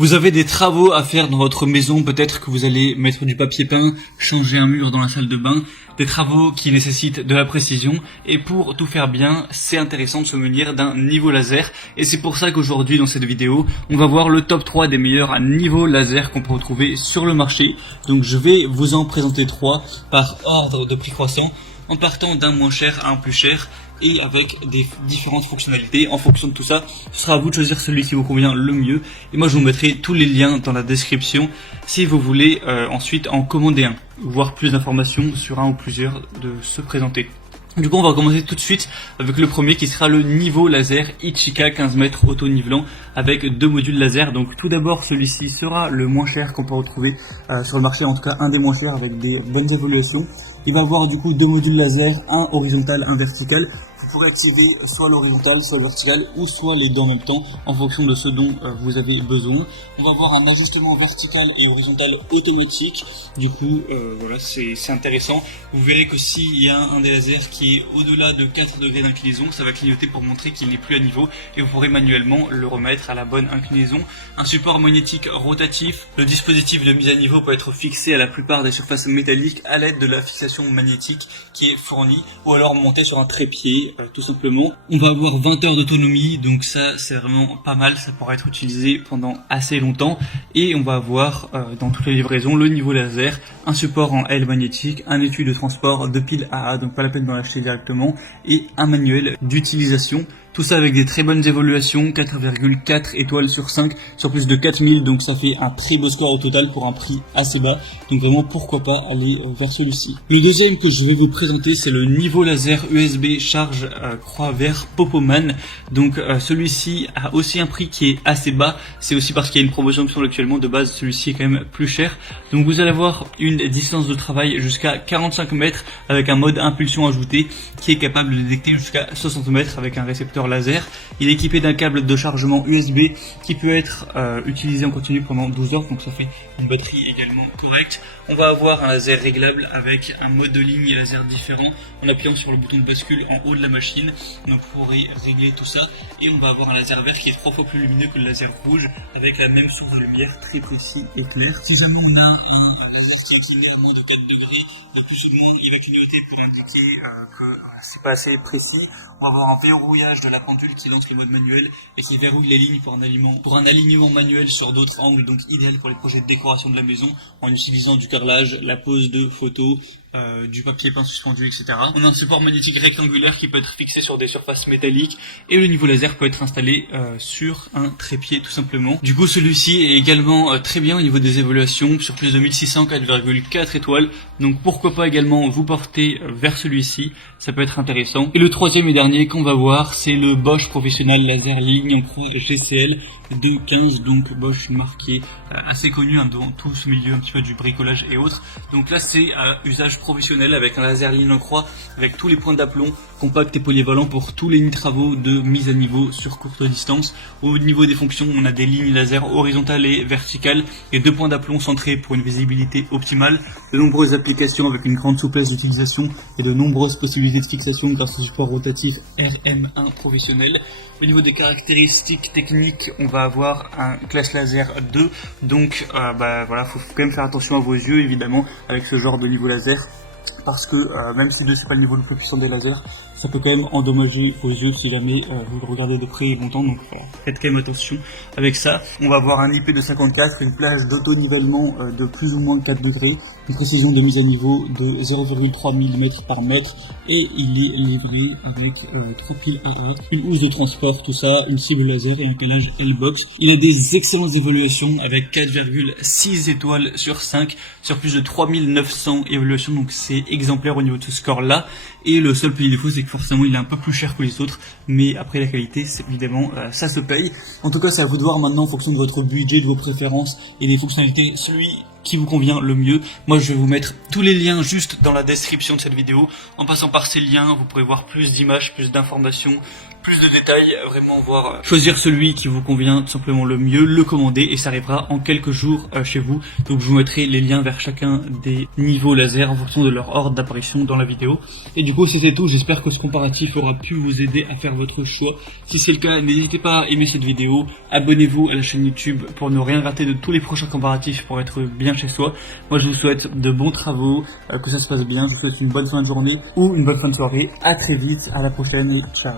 Vous avez des travaux à faire dans votre maison, peut-être que vous allez mettre du papier peint, changer un mur dans la salle de bain, des travaux qui nécessitent de la précision, et pour tout faire bien, c'est intéressant de se munir d'un niveau laser, et c'est pour ça qu'aujourd'hui dans cette vidéo, on va voir le top 3 des meilleurs niveaux laser qu'on peut retrouver sur le marché. Donc je vais vous en présenter 3 par ordre de prix croissant, en partant d'un moins cher à un plus cher, et avec des différentes fonctionnalités. En fonction de tout ça, ce sera à vous de choisir celui qui vous convient le mieux. Et moi je vous mettrai tous les liens dans la description si vous voulez ensuite en commander un, voir plus d'informations sur un ou plusieurs de se présenter. Du coup on va commencer tout de suite avec le premier qui sera le niveau laser Ichika 15 mètres auto-nivelant avec 2 modules laser. Donc tout d'abord celui-ci sera le moins cher qu'on peut retrouver sur le marché, en tout cas un des moins chers avec des bonnes évolutions. Il va avoir du coup 2 modules laser, un horizontal, un vertical. Vous pourrez activer soit l'horizontal, soit le vertical, ou soit les deux en même temps, en fonction de ce dont vous avez besoin. On va avoir un ajustement vertical et horizontal automatique. Du coup, voilà, c'est intéressant. Vous verrez que s'il y a un des lasers qui est au-delà de 4 degrés d'inclinaison, ça va clignoter pour montrer qu'il n'est plus à niveau, et vous pourrez manuellement le remettre à la bonne inclinaison. Un support magnétique rotatif. Le dispositif de mise à niveau peut être fixé à la plupart des surfaces métalliques à l'aide de la fixation magnétique qui est fournie, ou alors monté sur un trépied. Tout simplement. On va avoir 20 heures d'autonomie, donc ça c'est vraiment pas mal, ça pourra être utilisé pendant assez longtemps. Et on va avoir dans toutes les livraisons le niveau laser, un support en L magnétique, un étui de transport, 2 piles AA, donc pas la peine d'en acheter directement, et un manuel d'utilisation. Tout ça avec des très bonnes évaluations, 4,4 étoiles sur 5, sur plus de 4000, donc ça fait un très beau score au total pour un prix assez bas. Donc vraiment pourquoi pas aller vers celui-ci. Le deuxième que je vais vous présenter, c'est le niveau laser USB charge croix vert Popoman. Donc celui-ci a aussi un prix qui est assez bas, c'est aussi parce qu'il y a une promotion actuellement. De base celui-ci est quand même plus cher. Donc vous allez avoir une distance de travail jusqu'à 45 mètres avec un mode impulsion ajouté qui est capable de détecter jusqu'à 60 mètres avec un récepteur laser. Il est équipé d'un câble de chargement USB qui peut être utilisé en continu pendant 12 heures, donc ça fait une batterie également correcte. On va avoir un laser réglable avec un mode de ligne laser différent en appuyant sur le bouton de bascule en haut de la machine, donc vous pourrez régler tout ça. Et on va avoir un laser vert qui est 3 fois plus lumineux que le laser rouge avec la même source de lumière très précis et clair. Si jamais on a un laser qui est cligné à moins de 4 degrés, de plus ou de moins, il va clignoter pour indiquer que c'est pas assez précis. On va avoir un verrouillage de la pendule qui entre en mode manuel et qui verrouille les lignes pour un alignement manuel sur d'autres angles, donc idéal pour les projets de décoration de la maison en utilisant du carrelage, la pose de photos, du papier peint suspendu, etc. On a un support magnétique rectangulaire qui peut être fixé sur des surfaces métalliques et le niveau laser peut être installé sur un trépied tout simplement. Du coup celui-ci est également très bien au niveau des évaluations, sur plus de 1600, 4,4 étoiles, donc pourquoi pas également vous porter vers celui-ci, ça peut être intéressant. Et le troisième et dernier qu'on va voir, c'est le Bosch Professional Laser Ligne en croix GCL 215, donc Bosch, une marque qui est assez connue dans tout ce milieu un petit peu du bricolage et autres. Donc là c'est à usage professionnel avec un laser ligne en croix avec tous les points d'aplomb compact et polyvalent pour tous les travaux de mise à niveau sur courte distance. Au niveau des fonctions, on a des lignes laser horizontales et verticales et 2 points d'aplomb centrés pour une visibilité optimale, de nombreuses applications avec une grande souplesse d'utilisation et de nombreuses possibilités de fixation grâce au support rotatif RM1 professionnel. Au niveau des caractéristiques techniques, on va avoir un classe laser 2, donc voilà, faut quand même faire attention à vos yeux évidemment avec ce genre de niveau laser, parce que même si 2 c'est pas le niveau le plus puissant des lasers, ça peut quand même endommager vos yeux si jamais vous le regardez de près et longtemps, donc faites quand même attention avec ça. On va avoir un IP de 54, une plage d'auto-nivellement de plus ou moins 4 degrés, une précision de mise à niveau de 0,3 mm par mètre, et il est livré avec 3 piles AA, une housse de transport, tout ça, une cible laser et un calage L-Box. Il a des excellentes évaluations avec 4,6 étoiles sur 5 sur plus de 3900 évaluations, donc c'est exemplaire au niveau de ce score là. Et le seul petit défaut, c'est que forcément il est un peu plus cher que les autres, mais après la qualité, c'est évidemment ça se paye. En tout cas, c'est à vous de voir maintenant en fonction de votre budget, de vos préférences et des fonctionnalités, celui qui vous convient le mieux. Moi je vais vous mettre tous les liens juste dans la description de cette vidéo. En passant par ces liens, vous pourrez voir plus d'images, plus d'informations, plus de détails, vraiment voir, choisir celui qui vous convient tout simplement le mieux, le commander et ça arrivera en quelques jours chez vous. Donc je vous mettrai les liens vers chacun des niveaux laser en fonction de leur ordre d'apparition dans la vidéo. Et du coup c'était tout, j'espère que ce comparatif aura pu vous aider à faire votre choix. Si c'est le cas, n'hésitez pas à aimer cette vidéo, abonnez-vous à la chaîne YouTube pour ne rien rater de tous les prochains comparatifs pour être bien chez soi. Moi je vous souhaite de bons travaux, que ça se passe bien, je vous souhaite une bonne fin de journée ou une bonne fin de soirée. À très vite, à la prochaine et ciao.